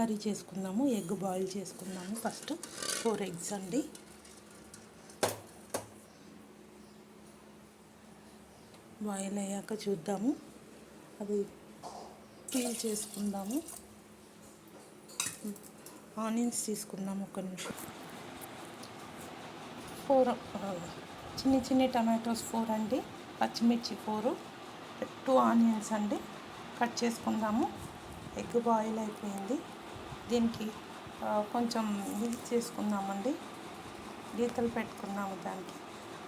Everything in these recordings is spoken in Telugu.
కర్రీ చేసుకుందాము. ఎగ్ బాయిల్ చేసుకుందాము. ఫస్ట్ 4 eggs అండి. బాయిల్ అయ్యాక చూద్దాము. అది పీల్ చేసుకుందాము. ఆనియన్స్ తీసుకుందాము. ఒక నిమిషం. 4 చిన్ని టమాటోస్ 4 అండి. పచ్చిమిర్చి 4, 2 ఆనియన్స్ అండి. కట్ చేసుకుందాము. ఎగ్ బాయిల్ అయిపోయింది. దీనికి కొంచెం చేసుకుందామండి. గీతలు పెట్టుకుందాము దానికి.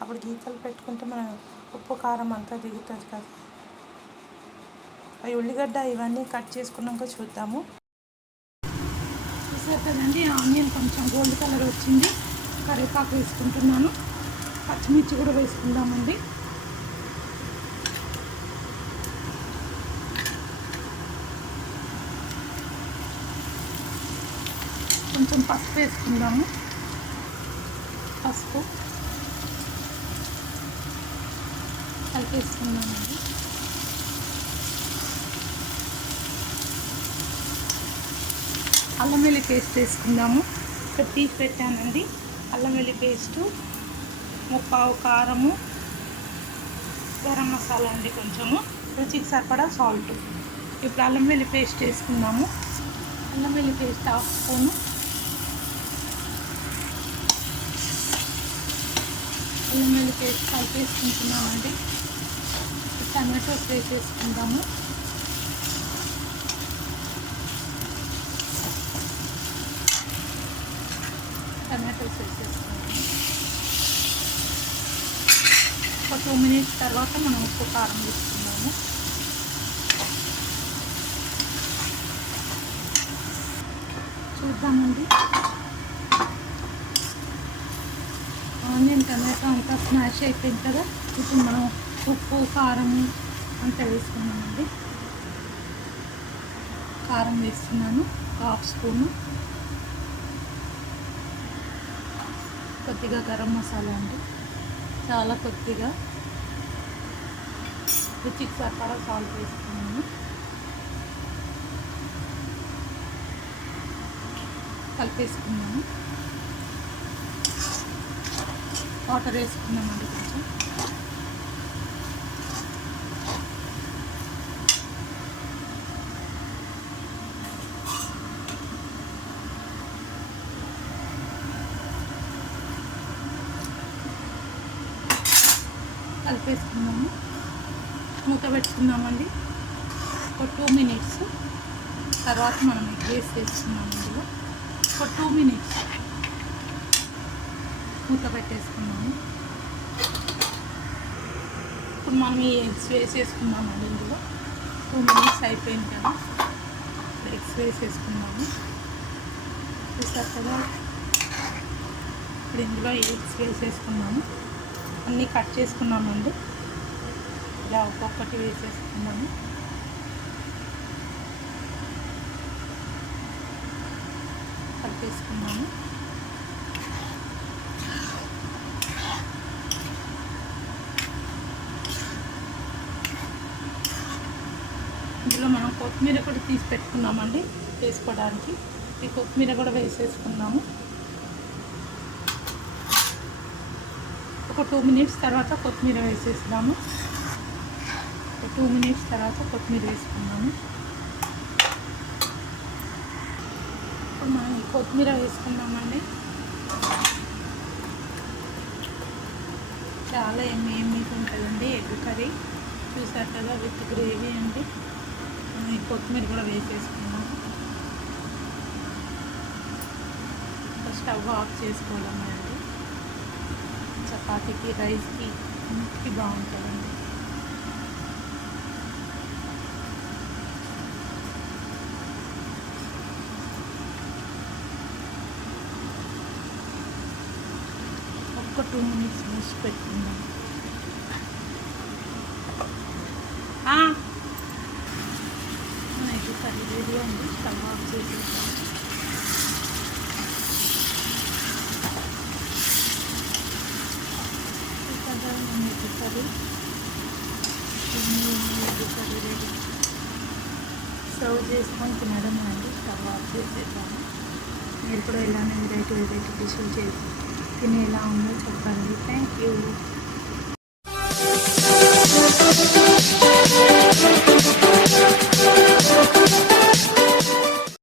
అప్పుడు గీతలు పెట్టుకుంటే మనం ఉప్పు కారం అంతా దిగుతుంది కదా. అవి ఉల్లిగడ్డ ఇవన్నీ కట్ చేసుకున్నాక చూద్దాము. చూసారు కదండి, ఆనియన్ కొంచెం గోల్డ్ కలర్ వచ్చింది. కరివేపాకు వేసుకుంటున్నాను. పచ్చిమిర్చి కూడా వేసుకుందామండి. కొంచెం పసుపు వేసుకుందాము. పసుపు కలిపేసుకుందామండి. అల్లం వెల్లుల్లి పేస్ట్ వేసుకుందాము. ఇక్కడ తీసి పెట్టానండి. అల్లం వెల్లుల్లి పేస్టు, 1/4 కారము, గరం మసాలా అండి, కొంచెము రుచికి సరిపడా సాల్ట్. ఇప్పుడు అల్లం వెల్లుల్లి పేస్ట్ వేసుకుందాము. అల్లం వెల్లుల్లి పేస్ట్ 1/2 స్పూను. అల్లం వెల్లుల్లి పేస్ట్ కలిపేసుకుంటున్నామండి. టమాటోస్ వేసేసుకుందాము. టమాటోస్ వేసేసుకుందాము. ఒక 2 minutes తర్వాత మనం ఉప్పు కారం వేసుకుందాము. చూద్దామండి. ఆనియన్ టమాటో అంతా స్మాష్ అయిపోయింది కదా. ఇప్పుడు మనం ఉప్పు కారము అంతా వేసుకున్నామండి. కారం వేస్తున్నాను 1/2 స్పూను. కొద్దిగా గరం మసాలా అండి, చాలా కొద్దిగా. రుచికి సరిపడా సాల్ట్ వేసుకున్నాను. కలిపేసుకున్నాము. వాటర్ వేసుకున్నామండి కొంచెం. కలిపేసుకున్నాము. మూత పెట్టుకుందామండి. ఒక 2 minutes తర్వాత మనం ఎగ్ వేసుకున్నాము. ఇందులో ఒక 2 minutes మూత పెట్టేసుకున్నాము. ఇప్పుడు మనం ఈ ఎగ్స్ వేసేసుకున్నామండి. ఇందులో 2 minutes అయిపోయింది కదా. ఎగ్స్ వేసేసుకున్నాము. చూసారు కదా. ఇప్పుడు ఇందులో ఎగ్స్ వేసేసుకున్నాము. అన్నీ కట్ చేసుకున్నామండి. ఇలా ఒక్కొక్కటి వేసేసుకున్నాము. కలిపేసుకున్నాము. ఇందులో మనం కొత్తిమీర కూడా తీసి పెట్టుకున్నామండి వేసుకోవడానికి. ఈ కొత్తిమీర కూడా వేసేసుకున్నాము. ఒక 2 minutes తర్వాత కొత్తిమీర వేసేసుకున్నాము. ఒక 2 minutes తర్వాత కొత్తిమీర వేసుకున్నాము. ఇప్పుడు మనం ఈ కొత్తిమీర వేసుకున్నామండి. చాలా ఎమ్మీగా ఉంటుందండి ఎగ్ కర్రీ. చూసారు కదా, విత్ గ్రేవీ అండి. ఈ కొత్తిమీర కూడా వేసేసుకున్నాము. స్టవ్ ఆఫ్ చేసుకోవడమే అండి. చపాతీకి, రైస్కి అన్నిటికీ బాగుంటుందండి. ఒక 2 minutes మూసి పెట్టుకుందాం. ఎగ్ కర్రీ రెడీ అండి. స్టవ్ ఆఫ్ చేసేసాం. Egg curry ready. సర్వ్ చేసుకొని తినడం అండి. స్టవ్ ఆఫ్ చేసేద్దాము. మీరు కూడా ఇలానే వెరైటీ డిష్లు చేసి తిని ఎలా ఉందో చెప్పండి. Thank you.